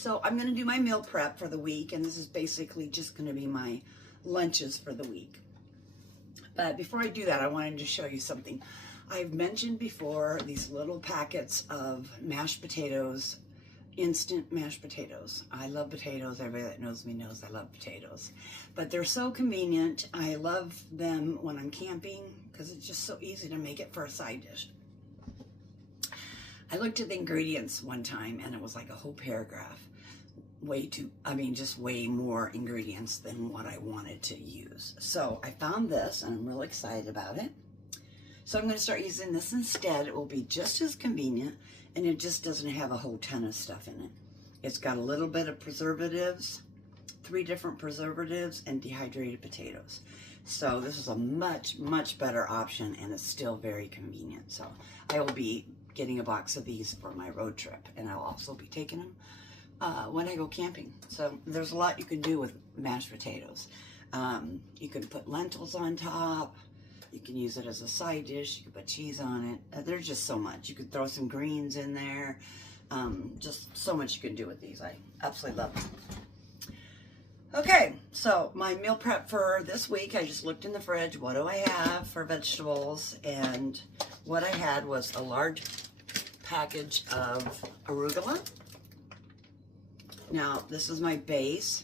So I'm going to do my meal prep for the week, and this is basically just going to be my lunches for the week. But before I do that, I wanted to show you something. I've mentioned before these little packets of mashed potatoes, instant mashed potatoes. I love potatoes. Everybody that knows me knows I love potatoes. But they're so convenient. I love them when I'm camping because it's just so easy to make it for a side dish. I looked at the ingredients one time and it was like a whole paragraph. Just way more ingredients than what I wanted to use. So I found this and I'm really excited about it. So I'm going to start using this instead. It will be just as convenient and it just doesn't have a whole ton of stuff in it. It's got a little bit of preservatives, 3 different preservatives, and dehydrated potatoes. So this is a much, much better option and it's still very convenient. So I will be getting a box of these for my road trip, and I'll also be taking them when I go camping. So there's a lot you can do with mashed potatoes. You can put lentils on top. You can use it as a side dish. You can put cheese on it. There's just so much. You could throw some greens in there. Just so much you can do with these. I absolutely love them. Okay, so my meal prep for this week, I just looked in the fridge. What do I have for vegetables? And what I had was a large package of arugula. Now, this is my base.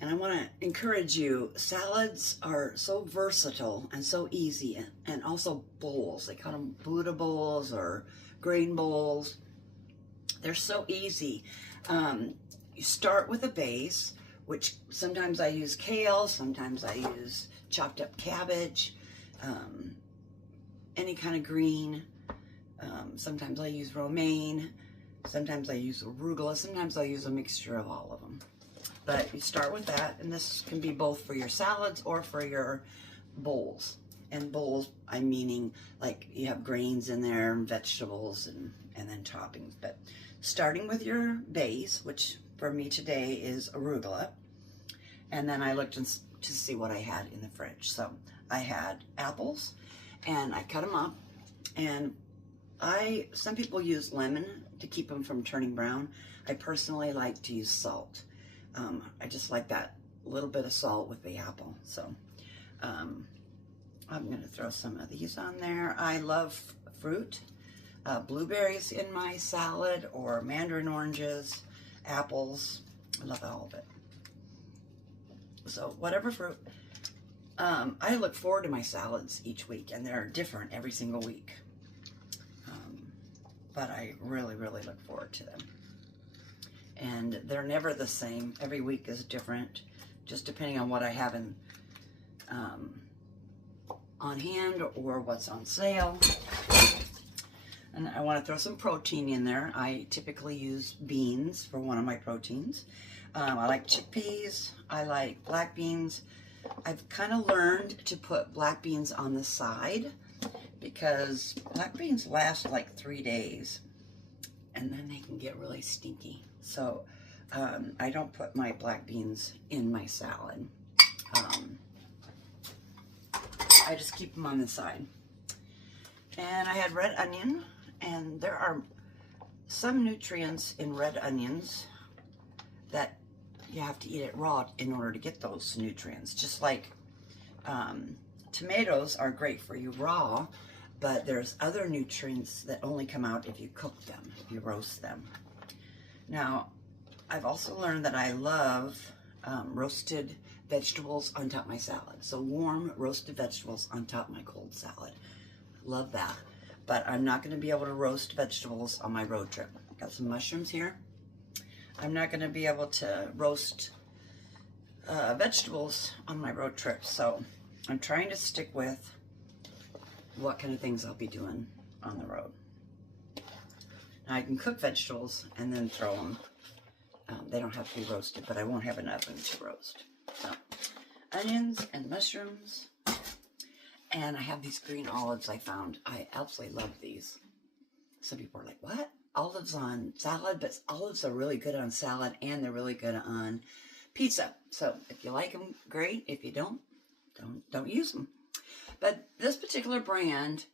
And I want to encourage you, salads are so versatile and so easy, and also bowls. They call them Buddha bowls or grain bowls. They're so easy. You start with a base, which sometimes I use kale, sometimes I use chopped up cabbage, any kind of green. Sometimes I use romaine, sometimes I use arugula, sometimes I use a mixture of all of them. But you start with that, and this can be both for your salads or for your bowls. And bowls, I'm meaning like you have grains in there, and vegetables, and then toppings. But starting with your base, which for me today is arugula, and then I looked to see what I had in the fridge. So I had apples, and I cut them up, and some people use lemon to keep them from turning brown. I personally like to use salt. I just like that little bit of salt with the apple. So I'm going to throw some of these on there. I love fruit, blueberries in my salad, or mandarin oranges, apples. I love all of it. So whatever fruit. I look forward to my salads each week, and they're different every single week. But I really, really look forward to them. And they're never the same. Every week is different, just depending on what I have on hand or what's on sale. And I want to throw some protein in there. I typically use beans for one of my proteins. I like chickpeas. I like black beans. I've kind of learned to put black beans on the side because black beans last like 3 days and then they can get really stinky. So I don't put my black beans in my salad. I just keep them on the side. And I had red onion, and there are some nutrients in red onions that you have to eat it raw in order to get those nutrients. Just like tomatoes are great for you raw, but there's other nutrients that only come out if you cook them, if you roast them. Now, I've also learned that I love roasted vegetables on top of my salad. So warm roasted vegetables on top of my cold salad. Love that. But I'm not going to be able to roast vegetables on my road trip. Got some mushrooms here. I'm not going to be able to roast vegetables on my road trip. So I'm trying to stick with what kind of things I'll be doing on the road. Now I can cook vegetables and then throw them. They don't have to be roasted, but I won't have an oven to roast. So onions and mushrooms. And I have these green olives I found. I absolutely love these. Some people are like, what? Olives on salad? But olives are really good on salad, and they're really good on pizza. So if you like them, great. If you don't use them. But this particular brand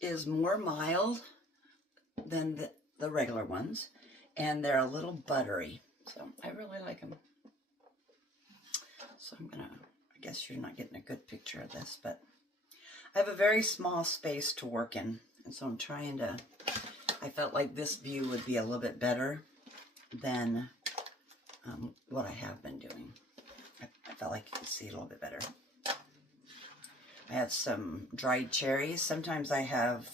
is more mild than the regular ones, and they're a little buttery. So I really like them. So I guess you're not getting a good picture of this, but I have a very small space to work in. And so I'm trying to, I felt like this view would be a little bit better than what I have been doing. I felt like you could see it a little bit better. I have some dried cherries. Sometimes I have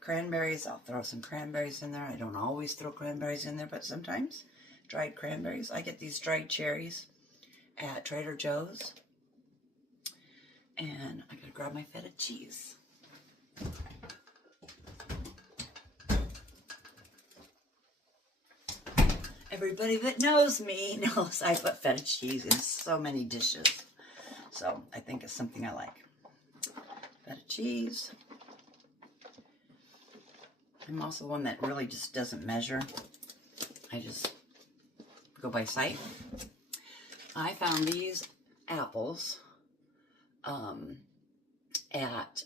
cranberries. I'll throw some cranberries in there. I don't always throw cranberries in there, but sometimes dried cranberries. I get these dried cherries at Trader Joe's. And I gotta grab my feta cheese. Everybody that knows me knows I put feta cheese in so many dishes. So I think it's something I like. Feta cheese. I'm also one that really just doesn't measure. I just go by sight. I found these apples at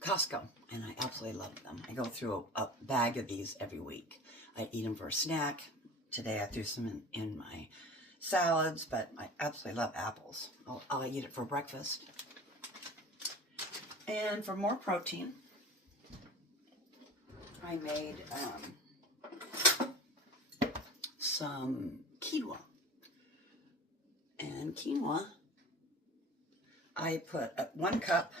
Costco, and I absolutely love them. I go through a bag of these every week. I eat them for a snack. Today I threw some in my salads, but I absolutely love apples. I'll eat it for breakfast. And for more protein, I made some quinoa. And quinoa, I put 1 cup,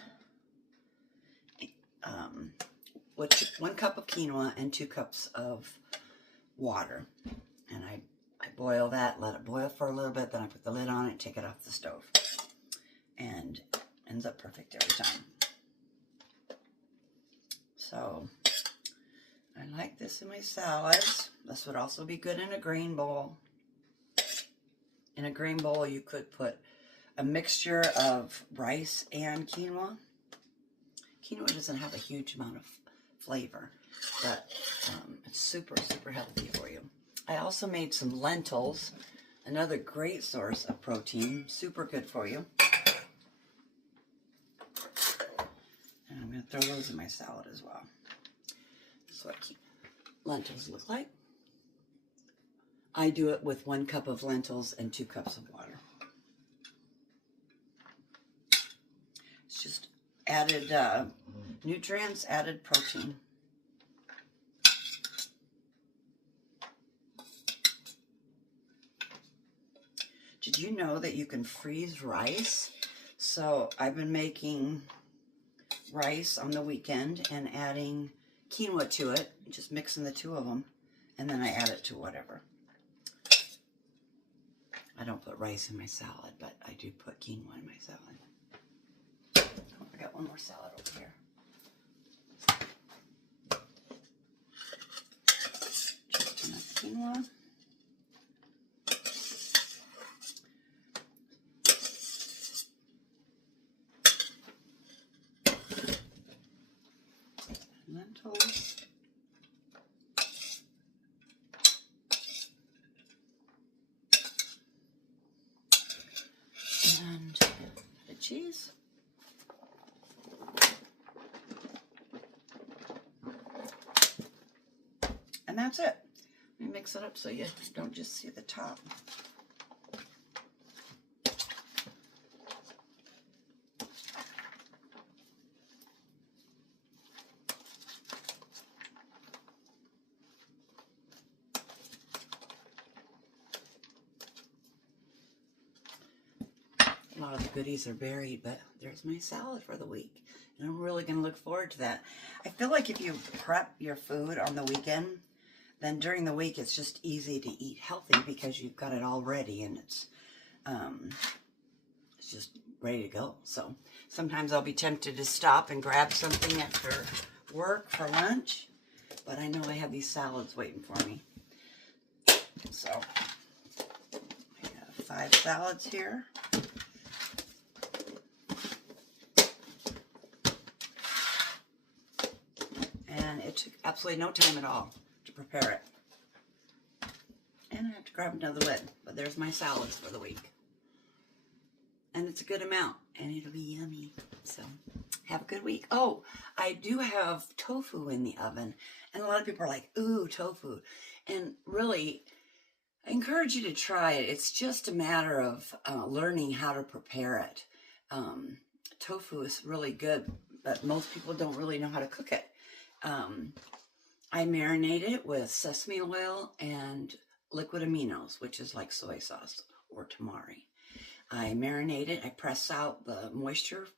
with 1 cup of quinoa and 2 cups of water. And I boil that, let it boil for a little bit, then I put the lid on it, take it off the stove. And it ends up perfect every time. So, I like this in my salads. This would also be good in a grain bowl. In a grain bowl, you could put a mixture of rice and quinoa. Quinoa doesn't have a huge amount of flavor, but it's super, super healthy for you. I also made some lentils, another great source of protein, super good for you. And I'm going to throw those in my salad as well. That's what lentils look like. I do it with 1 cup of lentils and 2 cups of water. It's just added nutrients, added protein. Did you know that you can freeze rice? So I've been making rice on the weekend and adding quinoa to it, just mixing the two of them, and then I add it to whatever. I don't put rice in my salad, but I do put quinoa in my salad. Oh, I got one more salad over here. Just enough quinoa. Lentils. And the cheese. And that's it. Let me mix it up so you don't just see the top. A lot of the goodies are buried, but there's my salad for the week. And I'm really going to look forward to that. I feel like if you prep your food on the weekend, then during the week it's just easy to eat healthy because you've got it all ready and it's just ready to go. So sometimes I'll be tempted to stop and grab something after work for lunch, but I know I have these salads waiting for me. So I have 5 salads here. And it took absolutely no time at all to prepare it. And I have to grab another lid, but there's my salads for the week. And it's a good amount, and it'll be yummy. So Have a good week. Oh, I do have tofu in the oven. And a lot of people are like, ooh, tofu. And really, I encourage you to try it. It's just a matter of learning how to prepare it. Tofu is really good, but most people don't really know how to cook it. I marinate it with sesame oil and liquid aminos, which is like soy sauce or tamari. I marinate it. I press out the moisture,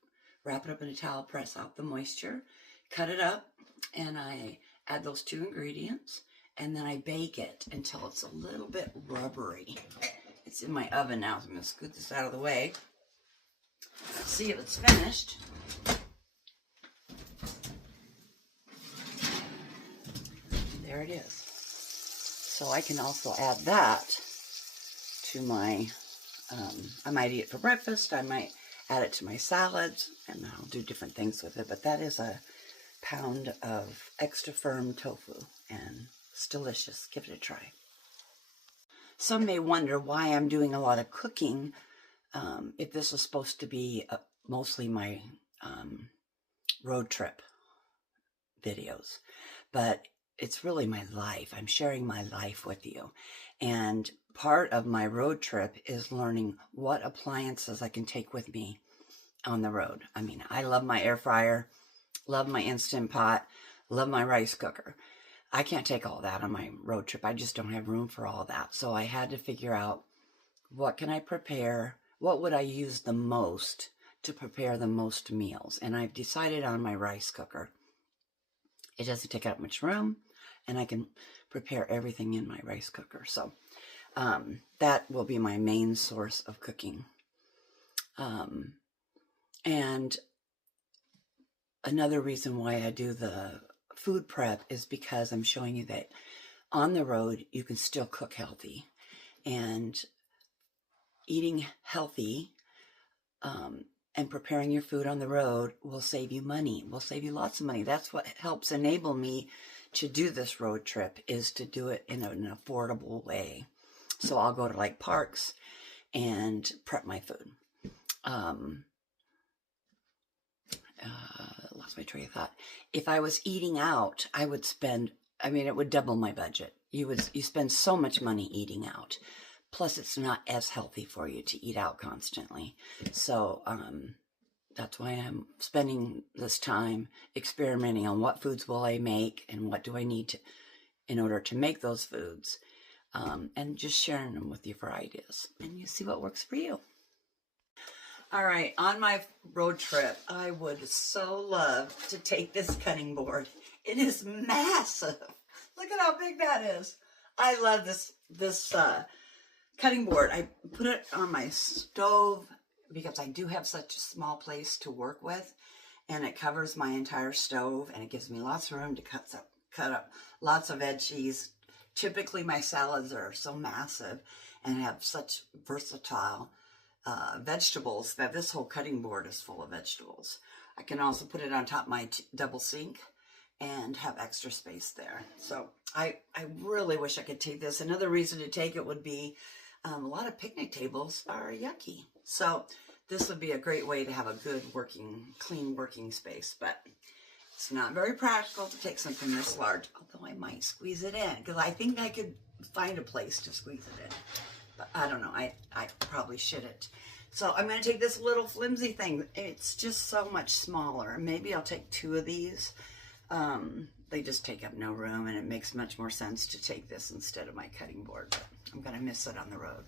wrap it up in a towel, press out the moisture, cut it up, and I add those two ingredients, and then I bake it until it's a little bit rubbery. It's in my oven now, so I'm going to scoot this out of the way. See if it's finished. There it is. So I can also add that to my, I might eat it for breakfast, I might add it to my salads, and I'll do different things with it. But that is a pound of extra firm tofu, and it's delicious. Give it a try. Some may wonder why I'm doing a lot of cooking, if this is supposed to be mostly my road trip videos. But it's really my life. I'm sharing my life with you. And part of my road trip is learning what appliances I can take with me on the road. I mean, I love my air fryer, love my Instant Pot, love my rice cooker. I can't take all that on my road trip. I just don't have room for all that. So I had to figure out, what can I prepare? What would I use the most to prepare the most meals? And I've decided on my rice cooker. It doesn't take up much room, and I can prepare everything in my rice cooker. So that will be my main source of cooking. And another reason why I do the food prep is because I'm showing you that on the road, you can still cook healthy. And eating healthy and preparing your food on the road will save you money, will save you lots of money. That's what helps enable me to do this road trip, is to do it in an affordable way. So I'll go to like parks and prep my food. Lost my train of thought. If I was eating out, I would spend, I mean, it would double my budget. You spend so much money eating out. Plus, it's not as healthy for you to eat out constantly. So that's why I'm spending this time experimenting on what foods will I make and what do I need to, in order to make those foods, and just sharing them with you for ideas. And you see what works for you. All right, on my road trip, I would so love to take this cutting board. It is massive. Look at how big that is. I love this cutting board. I put it on my stove because I do have such a small place to work with, and it covers my entire stove, and it gives me lots of room to cut up lots of veggies. Typically, my salads are so massive and have such versatile vegetables that this whole cutting board is full of vegetables. I can also put it on top of my double sink and have extra space there. So I really wish I could take this. Another reason to take it would be a lot of picnic tables are yucky. So this would be a great way to have a good clean working space. But it's not very practical to take something this large, although I might squeeze it in because I think I could find a place to squeeze it in. But I don't know, I probably shouldn't. So I'm going to take this little flimsy thing. It's just so much smaller. Maybe I'll take 2 of these. They just take up no room, and it makes much more sense to take this instead of my cutting board. But I'm going to miss it on the road.